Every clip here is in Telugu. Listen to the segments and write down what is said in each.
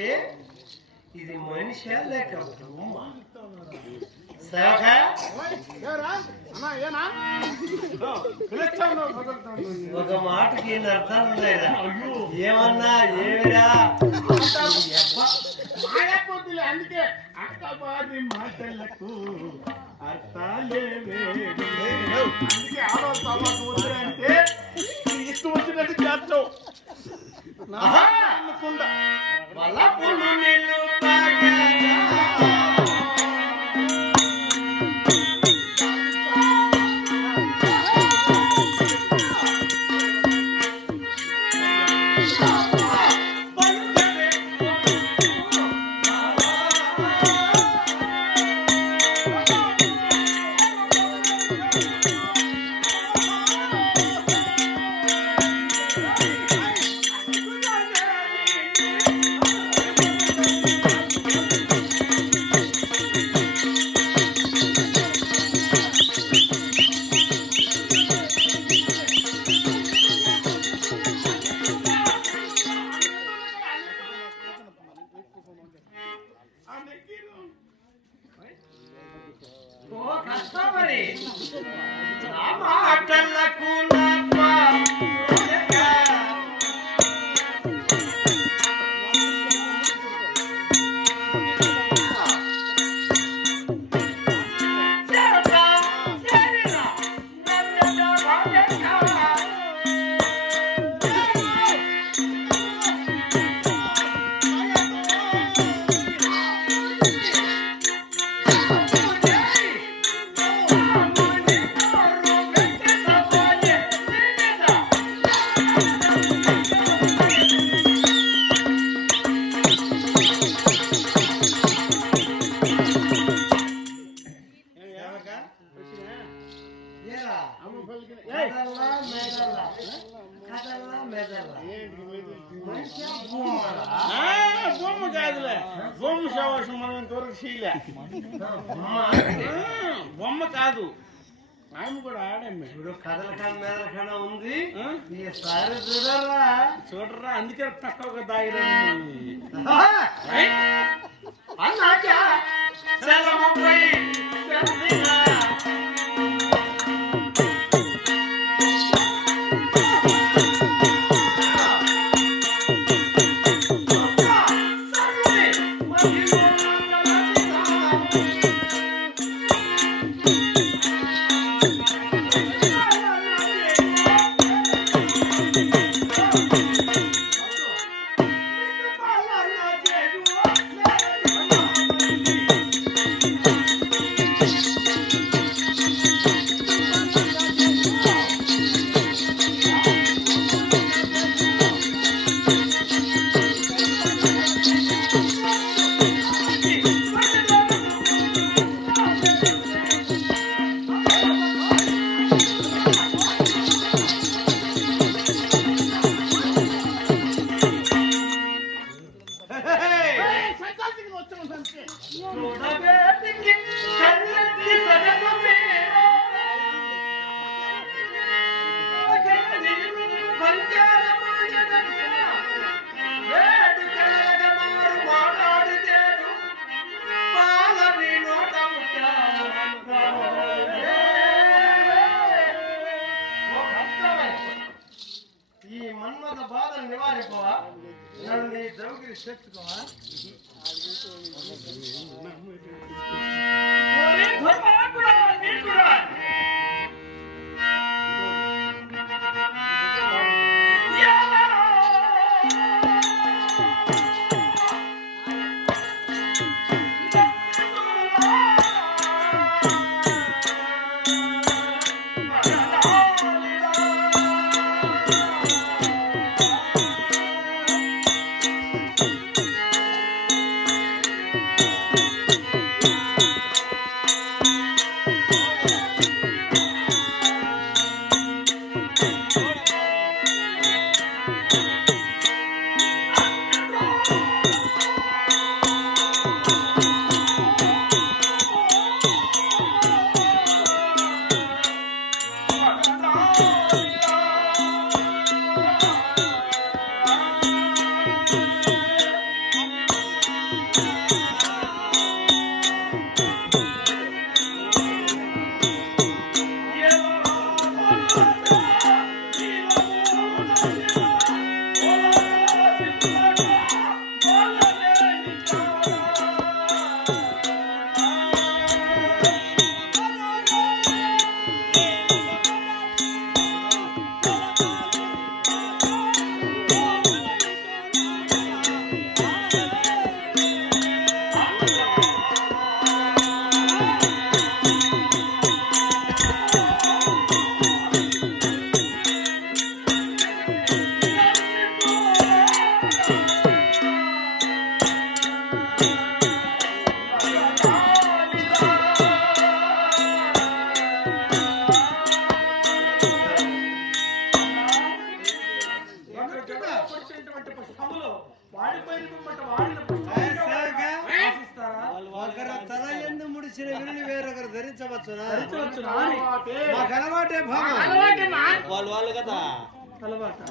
చూస్తే ఇది మనిషి లేక ఒక మాటకి అర్థం లేదా? ఏమన్నా ఏమిరా మాయపోతులే, అందుకే అక్కబాది మాటలకు అర్థాలే అందుకే ఆలోచన అంటే ఇష్టం వచ్చినట్టు చేస్తావు. మళ్ళా కష్టమరి మాటలకు బొమ్మ కాదులే, బొమ్మ సవాసం మనం ఇంతవరకు చేయలే. బొమ్మ కాదు, ఆమె కూడా ఆడమ్మే. ఇప్పుడు కథల ఉంది, చూడరా చూడరా, అందుకే తక్కువగా దాగిరా. ఈ మన్మథ బాధను నివారింపవా, నన్ను నీ ద్రౌగిరి చేర్చుకోవా. ఒకరు తల ఎందు ముడిచిన విరులు వేరొకరు ధరించవచ్చునా? మాకు అలవాటే వాళ్ళు కదా అలవాటు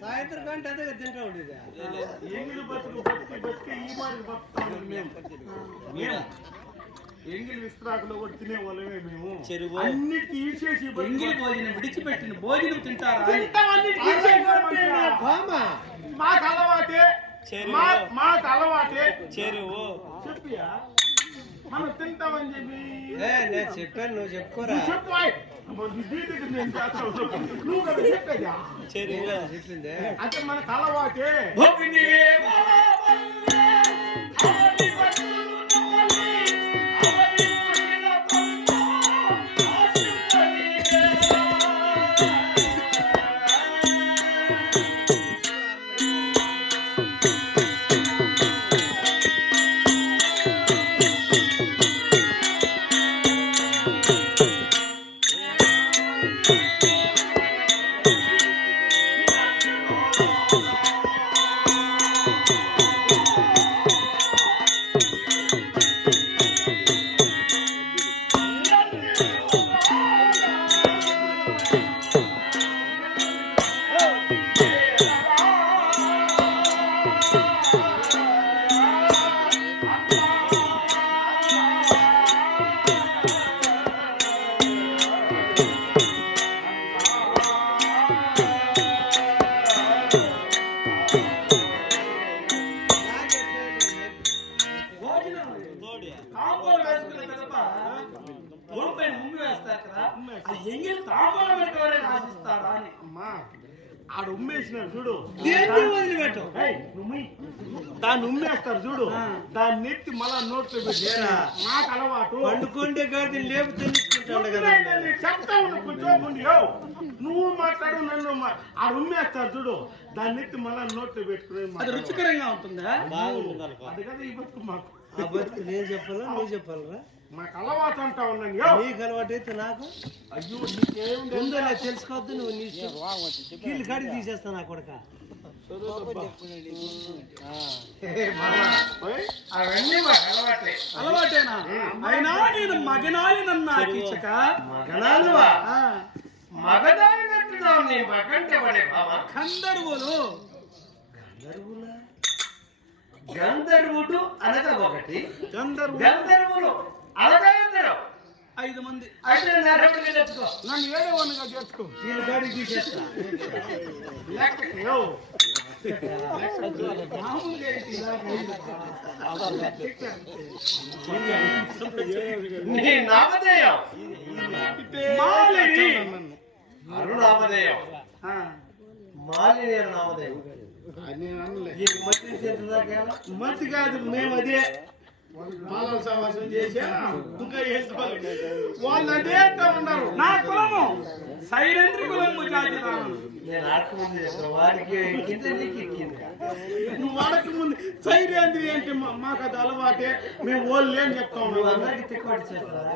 సాయంత్రం కంటే అదే తింటా ఉండేది. ఎంగిలి విస్తరాకులో కూడా తినే వాళ్ళమే మేము. చెరువు అన్ని తీసేసి ఎంగిలి భోజనం విడిచిపెట్టిన భోజనం తింటారా? మాకు అలవాటే, మాకు అలవాటే. చెరువు చెప్పియా మనం తింటామని చెప్పి నేను చెప్పాను, నువ్వు చెప్పుకోరా. చెప్పు నేను చేస్తావు. నువ్వు కదా చెప్పేదా? చెరువు చెప్పిందే అంటే మనకు అలవాటే. ఆడు ఉమ్మేసినారు చూడు, దాన్ని ఉమ్మేస్తారు చూడు, దాన్ని నెత్తి మళ్ళా నోట్లో పెట్టి మాకు అలవాటు. పండుకుంటే కాదు లేపు తెలుసుకుంటాడు కదా. చెప్తా ఉండు కూర్చోకుండా, నువ్వు మాట్లాడు నన్ను. ఆడు ఉమ్మేస్తారు చూడు, దాన్ని నెత్తి మళ్ళా నోట్లో పెట్టుకుని అది రుచికరంగా ఉంటుందా? బాగుంటుంది. అది కదా ఈ బతుకు మాకు. ఆ బతుకు నేను చెప్పాలా నువ్వు చెప్పాలరా? మాకు అలవాటు అంటా ఉన్నాను. నీకు అలవాటు అయితే నాకు అయ్యో నీకేం ముందు నేను తెలుసుకోవద్దు. నువ్వు నీ కీళ్ళు కాడికి తీసేస్తా నా కొడక. అవన్నీ మాకు అలవాటే. అలవాటేనా? అయినా నేను మగనాలినన్నా కీచక. మగనాలువా? మగదారినట్టున్నావు నీ మగంటే పడే బాబా. గంధర్వులు. గంధర్వుడు అనగా ఒకటి, గంధర్వులు గంధర్వులు అనగా ఇద్దరు. 5 మంది. అయితే నన్ను తెచ్చుకో, నన్ను 7వనిగా చేర్చుకో. కీళ్ళు కాడికి తీసేస్తా. లెక్కకి మామూలుగా అయితే నీ నామధేయం మాలిని. అరుణామధేయం ఆ, మాలిని నామధేయం నేను అనలే ఈ మట్టి చేతుదాకేనా మంచి కాదు మేము అదే పాలన సమాసం చేసా ఇంకా వేసుకోవాలి వాళ్ళు అదే అంటా ఉన్నారు నా కులము సైరంధ్రి కులము జాతి రాను. నేను ఆడకముందు చేసిన వారికి ఎక్కింది నీకు ఎక్కింది నువ్వు వాడక ముందు సైర్యాంద్రి అంటే మాకు అది అలవాటే మేము వాళ్ళు ఏం చెప్తా నువ్వు ఉన్నాం అందరికి తిక్కబడి చేస్తారా